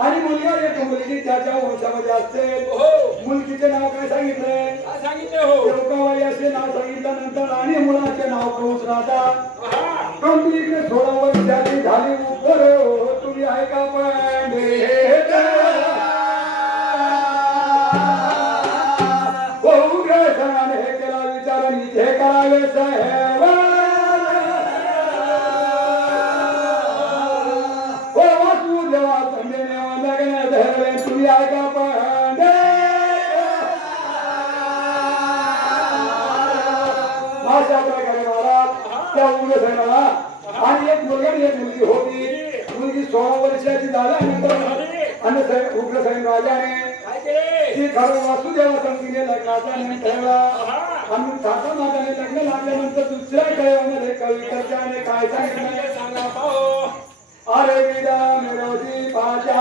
आणि मुलगा एक मुलगी त्याच्या वंशामध्ये असते. मुलगीचे नाव काय सांगितलंय? देवकाबाई असे नाव सांगितल्यानंतर आणि मुलाचे नाव कौस राजा. कंपनीकडे 16 वर्षाची झाली उपर. तुम्ही ऐका पण हे केला विचार इथे करावे साहेब. तुम्ही ऐका पण अशा प्रकारे महाराज त्या उग्रसेनाला आणि एक मुलगा आणि एक मुलगी होती. मुलगी 16 वर्षाची झाल्यानंतर आणि उग्रसेन राजाने ती खरं वासुदेवा संगीने लग्नाचा निर्णय ठेवला. आणि साता माताने लग्न लागल्यानंतर दुसऱ्या कळ्यामध्ये कवितेने काय सांगितलं सांगा पाहो. अरे विदा मिरोजी पाजा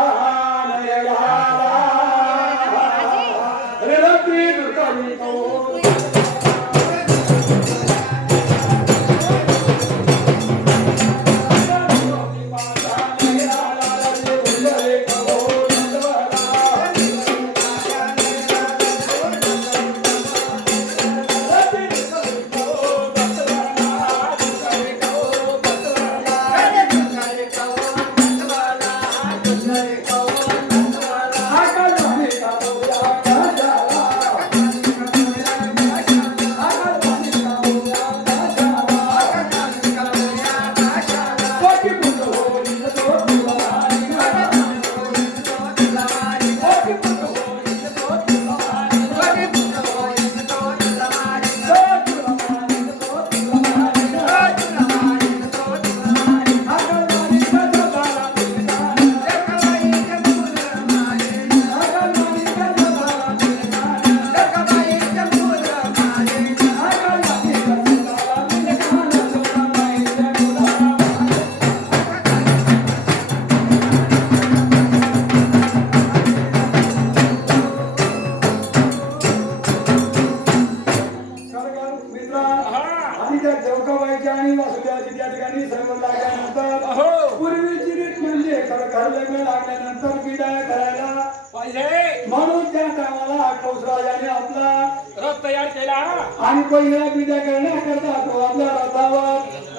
आणि पहिला विदा करण्याकरता तो आपल्या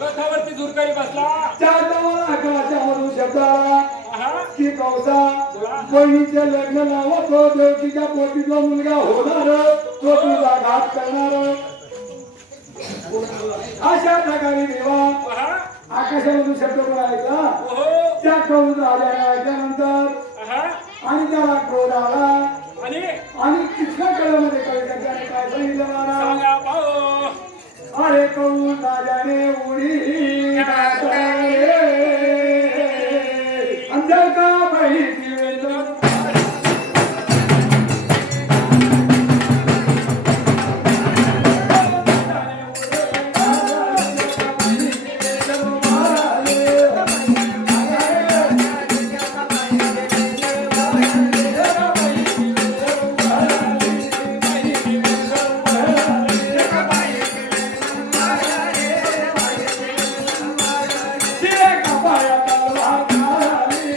रथावरती दुर्कारी बसला. त्या टायमाला अकराच्या मधून शब्द आला की कौसा बहिणीचे लग्न लावतो. देवकीच्या पोटीतला मुलगा होणार तो तुझा घात करणार. अशा प्रकारे देवा आकाशामधून शब्द बोलायचा. त्या कौस राजाने ऐकल्यानंतर आणि त्याला क्रोध आला आणि किसना कळमध्ये कविताने काय सांगितलं मला. अरे कौस राजाने उडी अंधका बहिणी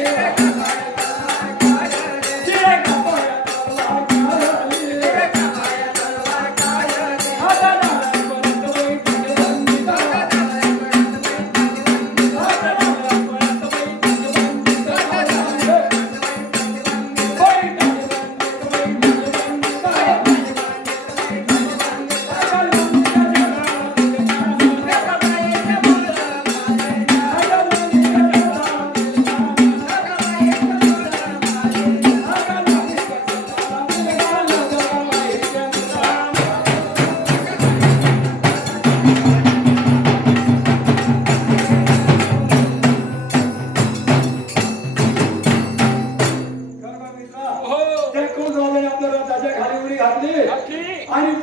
Yeah.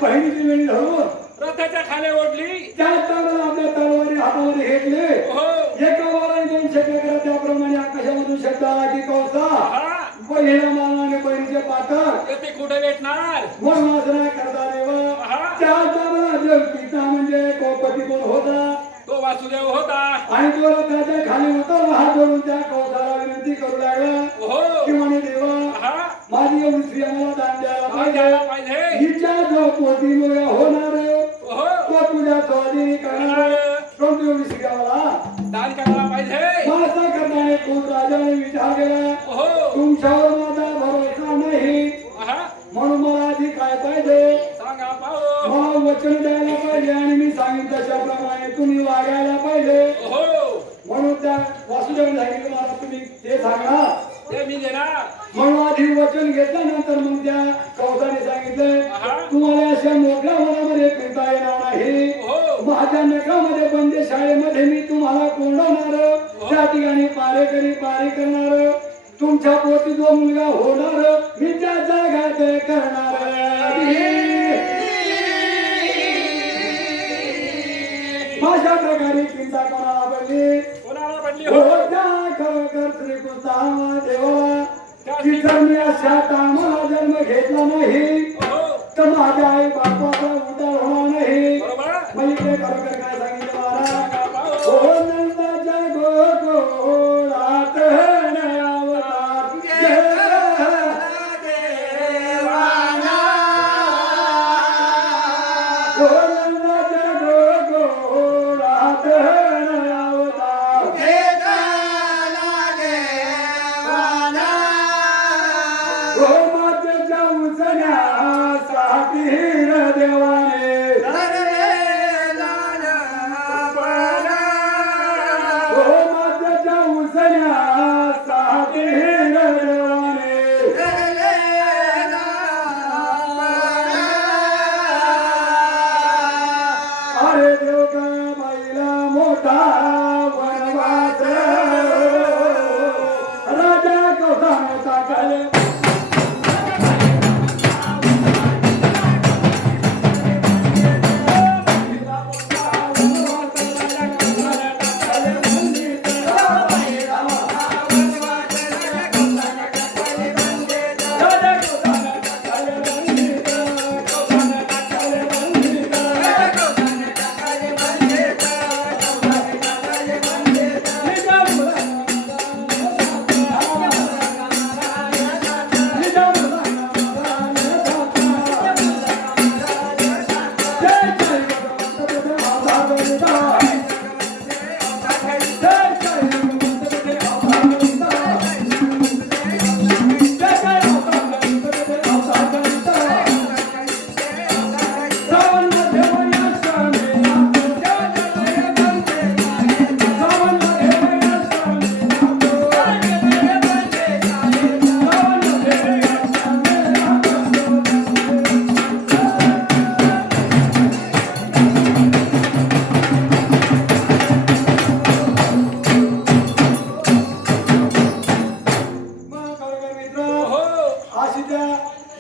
बहिणीची वेणी धरून रथाच्या खाली ओढली. त्या टायमाला आपल्या तलवारी हातामध्ये घेतले. हो एका वाराने 2 शब्द करा त्याप्रमाणे आकाशामधून शब्द आला की कौसा हा बहिणीला मानाने बहिणीचे पाठक ते कुठे भेटणार. म्हणून असं नाही करता देवा. हा त्या टायमाला जो पिता म्हणजे कोपती कोण होता तो वासुदेव होता. आणि तो रथाच्या खाली होता हात जोडून त्या कौसाला विनंती करू लागला हो की म्हणे देवा हा माझी एवढी स्त्री मला दान द्यायला काय द्यायला पाहिजे. पाहिजे. हिच्या जो पोटी मुलगा होणार हो तो तुझ्या स्वाधीनी करणार पण तू एवढी स्त्री मला दान करायला पाहिजे. मासा करताना खूप राजाने विचार केला हो तुमच्यावर माझा भरोसा नाही हा म्हणून मला आधी काय पाहिजे सांगा पाहू. मला वचन द्यायला पाहिजे आणि मी सांगितलं तशाप्रमाणे तुम्ही वागायला पाहिजे. हो म्हणून त्या वासुदेवाने सांगितलं मला तुम्ही ते सांगा ते मी देणार. म्हणून आधी वचन घेतल्यानंतर मग त्या कौसाने सांगितलं हा. तुम्हाला अशा मोठ्या वनामध्ये फिरता येणार नाही. हो माझ्या नखामध्ये बंदी शाळेमध्ये मी तुम्हाला कोंडवणार त्या ठिकाणी पारे करणार तुमच्या पोटी जो मुलगा होणार मी त्या जागात करणार. अशा प्रकारे चिंता कोणाला पडली कोणाला पडली. हो हो त्या खरोखर श्रीकृष्ण देवाला की जर मी अशा टायमाला जन्म घेतला नाही हो तर माझ्या आई बापाचा उद्धार होणार नाही. बरोबर. मग इकडे खरोखर काय सांगितलं मला सांगा पाहू. हो नंदाच्या गोकुळात अवतार हो नंदाच्या गोकुळात अवतार हो मातेच्या उचण्यासाठी देवाने हो मातेच्या उचण्यासाठी देवाने अरे देव का बाईला मोठा वनवास राजा कौसाचा काले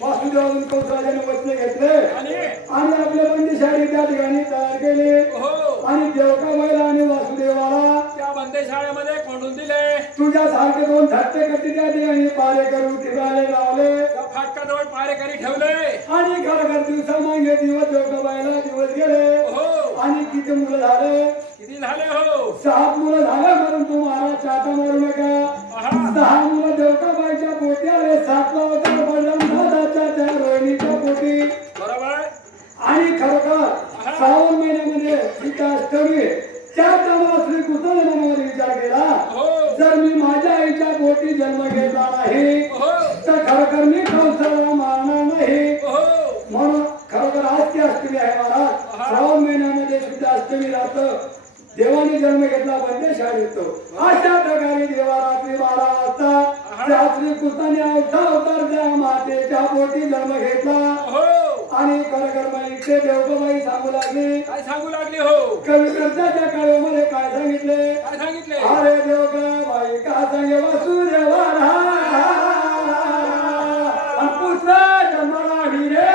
वासुदेवाने कौशल्याने वचने घेतले आणि आणि आपले बंदीशाळी त्या ठिकाणी तयार केले हो आणि देवकाबाईला आणि वासुदेवाला त्या बंदीशाळेमध्ये कोंडून दिले. तुझ्यासारखे 2 धट्टे कट्टी त्या ठिकाणी पारे करून ठिकाणे लावले त्या फाटकाजवळ पारेकरी ठेवले. आणि खरखर दिवसामागे दिवस देवकाबाईला दिवस गेले हो आणि किती मुलं झाले किती झाले. हो 7 मुलं झाले म्हणून तू मला चाटा मारू नका. हा 6 मुलं देवकाबाईच्या पोटी आले 7वा अवतार दादाच्या त्या रोहिणीच्या पोटी बरोबर. आणि खरोखर श्रावण महिन्यामध्ये सीताष्टमी त्या टायमाला श्रीकृष्णाने मनामध्ये विचार केला हो जर मी माझ्या आईच्या पोटी जन्म घेतला नाही हो तर खरोखर मी कंसाला मारणार नाही. हो म्हणून खरोखर आज ती अष्टमी आहे महाराज. श्रावण महिन्यामध्ये सीताष्टमी राहतं देवाने जन्म घेतला बंदेशाळी येतो. अशा प्रकारे देवा रात्री 12 वाजता त्या श्रीकृष्णाने अवतार त्या मातेच्या पोटी जन्म घेतला हो आणि खरोखर माईचे देवबाई सांगू लागले काय सांगू लागले. हो कविकर्त्याच्या काळामध्ये काय सांगितले काय सांगितले. अरे देवबाई का सांगे वासुदेवाला पुत्र जन्माला हिरे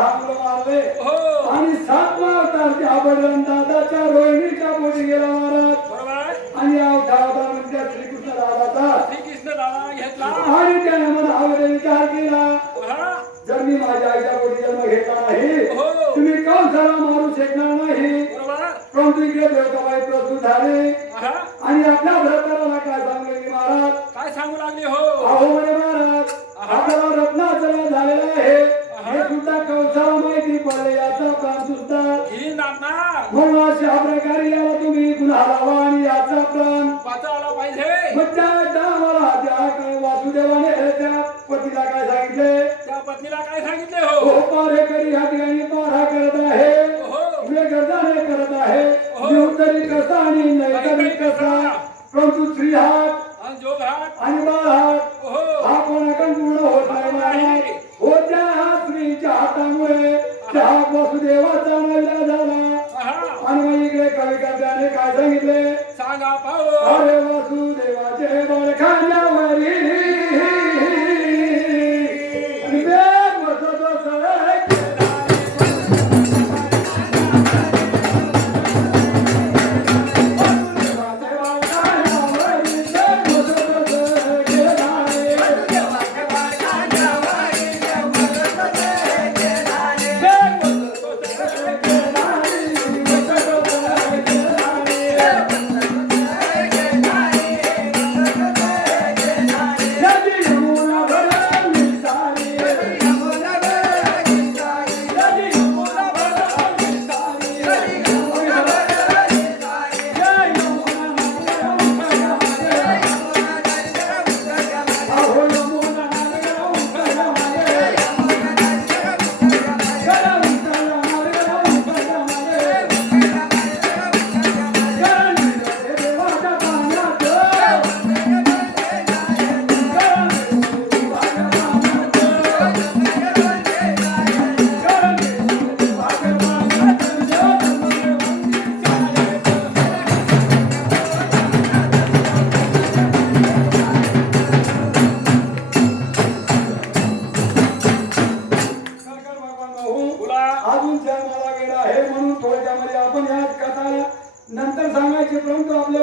6 मुलं मारले हो आणि 7वा अवतार त्या बजरंग दादाच्या रोहिणीच्या पोटी गेला महाराज बरोबर आणि अवतार म्हणजे श्रीकृष्ण दादाचा श्रीकृष्ण दादा घेतला आणि त्याने मनावर विचार केला हा जर मी माझ्या आईच्या पोटी जन्म घेतला नाही हो तुम्ही कंसाला मारू शकणार नाही बरोबर परंतु इकडे देवताबाई प्रस्तुत झाले हा आणि आपल्या भरताला काय सांगले महाराज काय सांगू लागले हो अहो म्हणे महाराज आपल्याला रत्नाचरण झालेला आहे हे सुद्धा कंसाला माहिती पडले याचा प्राण सुद्धा ही नाना म्हणून अशा प्रकारे याला तुम्ही गुन्हा लावा आणि याचा प्राण वाचायला पाहिजे मग त्या डावाला त्या वासुदेवाने त्या पतीला काय सांगितले त्या पत्नीला काय सांगितले हो हो पारेकरी या ठिकाणी पारा करत आहे हो वेगळाने करत आहे जीव तरी कसा आणि नाही तरी कसा परंतु स्त्री हात आणि जो घाट आणि बाळ हात हो हा कोणाकडून पूर्ण होत नाही हो त्या स्त्रीच्या हातामुळे त्या वासुदेवाचा मैला झाला हा आणि मग इकडे कविकर्त्याने काय सांगितले सांगा पाहो अरे वासुदेवाचे बळ खांद्यावरी आणि वेग बसत सळे अजून जन्माला गेला आहे म्हणून थोडक्यामध्ये आपण या कथा नंतर सांगायची परंतु आपल्या